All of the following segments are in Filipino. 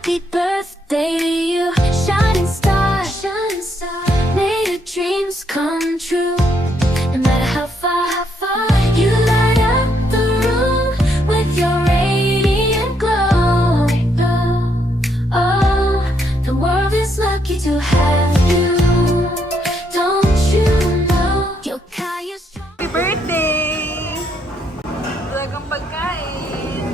Happy birthday to you, shining star, shining star. May your dreams come true. No matter how far you light up the room with your radiant glow. Oh, the world is lucky to have you. Don't you know you'll carry a strong. Happy birthday! Talagang pagkain.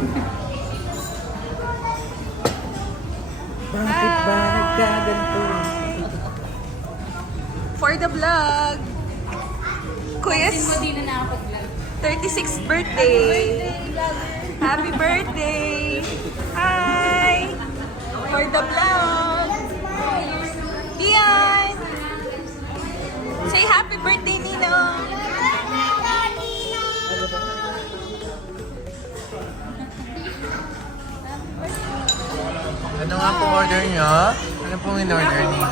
Bakit ba nagkaganto? For the vlog. Kuya's Hindi na nakapag-vlog. 36th birthday. Happy birthday! Hi! For the vlog. Dian! Say happy birthday, Ninong! Ano nga pong order niyo? Ano pong in-order niyo?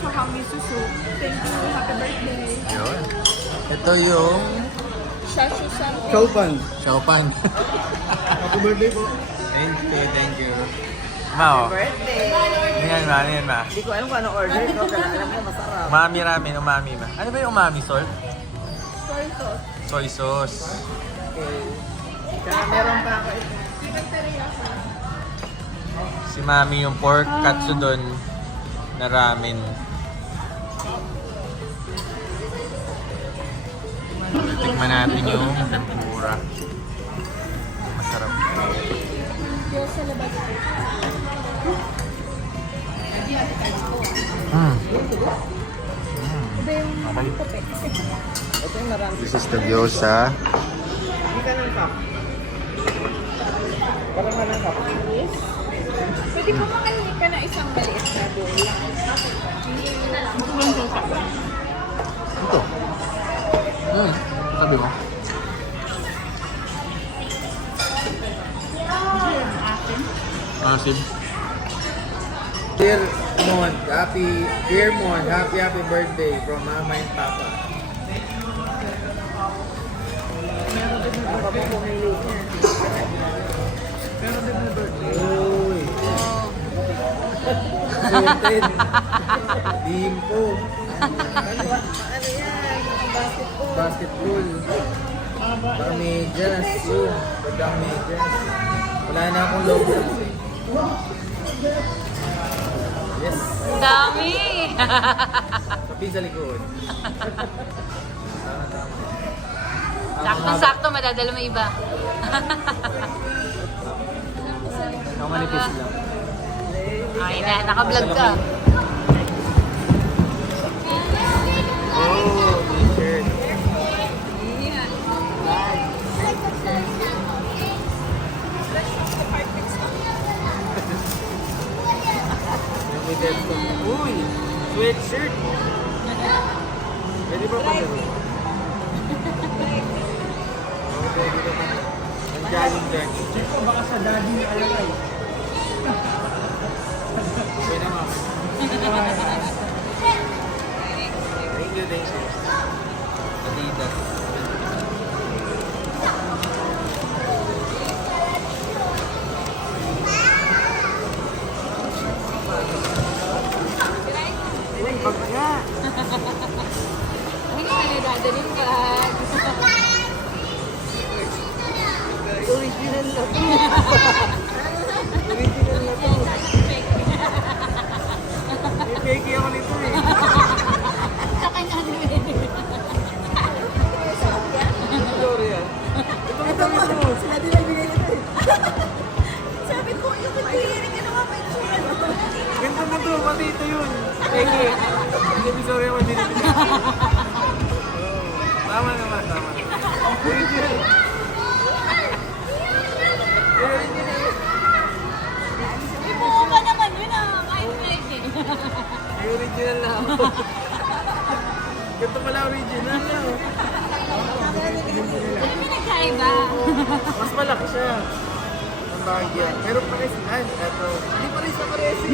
Tsaka miso soup. Thank you. Happy birthday. Yun. Ito yung Shashu something. Chowpan. Chowpan. Happy birthday po. Thank you. Mao. Birthday. Yan ma, yan ma. Hindi ko alam kung anong order ko, pero alam ko masarap. Umami ramen, umami ma. Ano ba yung umami salt? Soy sauce. Soy sauce. Okay. Kaya meron pa ako ito. Si mami yung pork katsudon na ramen. Tikman natin yung tempura. Masarap. Okay. Ito yung marami. This is the gyoza. Hindi ka ng cup. Parang ka ng cup. Pwede ko makalimit ka na isang maliit na bowl. Ito. Sabi mo. Asim. Dear Mon, happy birthday from Mama and Papa. Ako po pumili niya. Pero din na birthday. Uy. Excited. Dimpo. Ano yan? Basketball. Basketball. Parmejas. Parmejas. Wala na akong logo. Yes. Dami! Kapi sa likod. Sakto-sakto, madadala mo iba. Ang manipis lang. Okay na, naka-vlog ka. Oh, t-shirt. Limited ko. Uy! Sweatshirt! Pwede ba pag pwede naman. Ang jogging jacket. Check ko baka sa daddy ni Alalay. Okay na mama. Thank you. Adidas. Uy, bag nga! Hindi ka na dadalhin ka. Original na po. Original na po. May fake ako nito eh. Sa kanya din. Gloria. Ito mismo. Sila din nagbigay nito eh. Sabi ko, yung nagbigay ka naman may tsura no? Ganito na to, pati ito yun. Fake. Hindi, sorry ako, hindi natin. Tama naman. Original. Ibuo pa naman yun kahit pwede. May original na ako. Ganito pala original na. Ano pinagkaiba? Mas malaki siya. Ang bagay. Meron pa kasi, eto. Hindi pa rin sa paresi.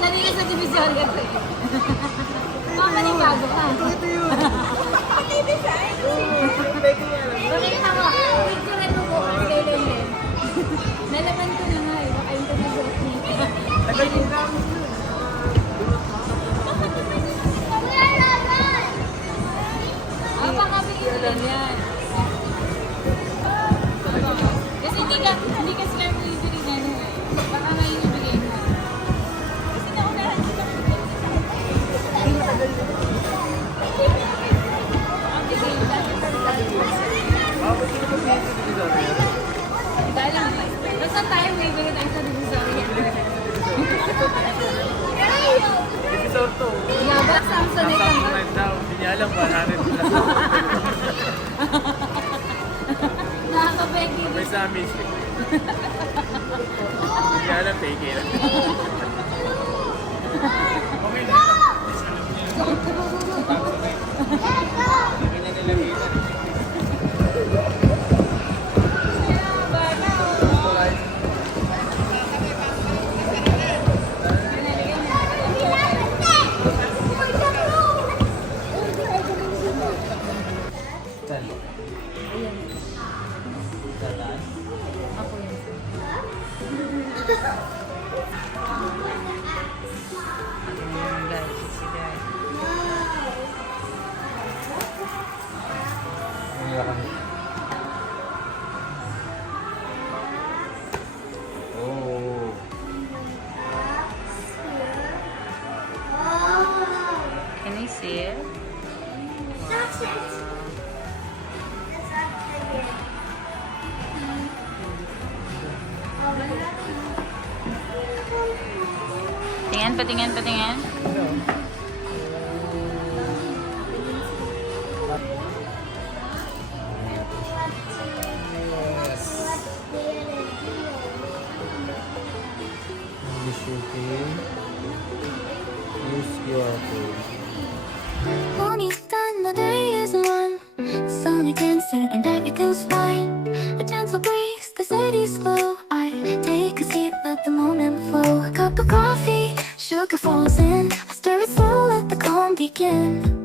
Sanay ka sa division ka to eh. Mamanibago ka. Ito yun. Pati design. Fake nga lang. Bakit ako? Picture mo po kasi yun eh. Nalaban ko na nga eh. Baka yung may gulo tayo sa divisoria. Episode 2. Yaba, Samsonite ang Samsonite daw. Hindi niya alam ba natin sila. nakakapegi. May sa amin siya. Hindi niya alam, take it. Okay na. Ganyan nila kita. Saan? Sa taas? Ako yan. Umiyak kami. Oh. Can I see it? That's it. Tingin, patingin, patingin. English shooting. Use QR code. Morning's done, the day is one. Sun against it and everything's fine. A gentle breeze, the city's slow. I take a seat, let the moment flow. A cup of coffee, sugar falls in. I stir it slow, let the calm begin.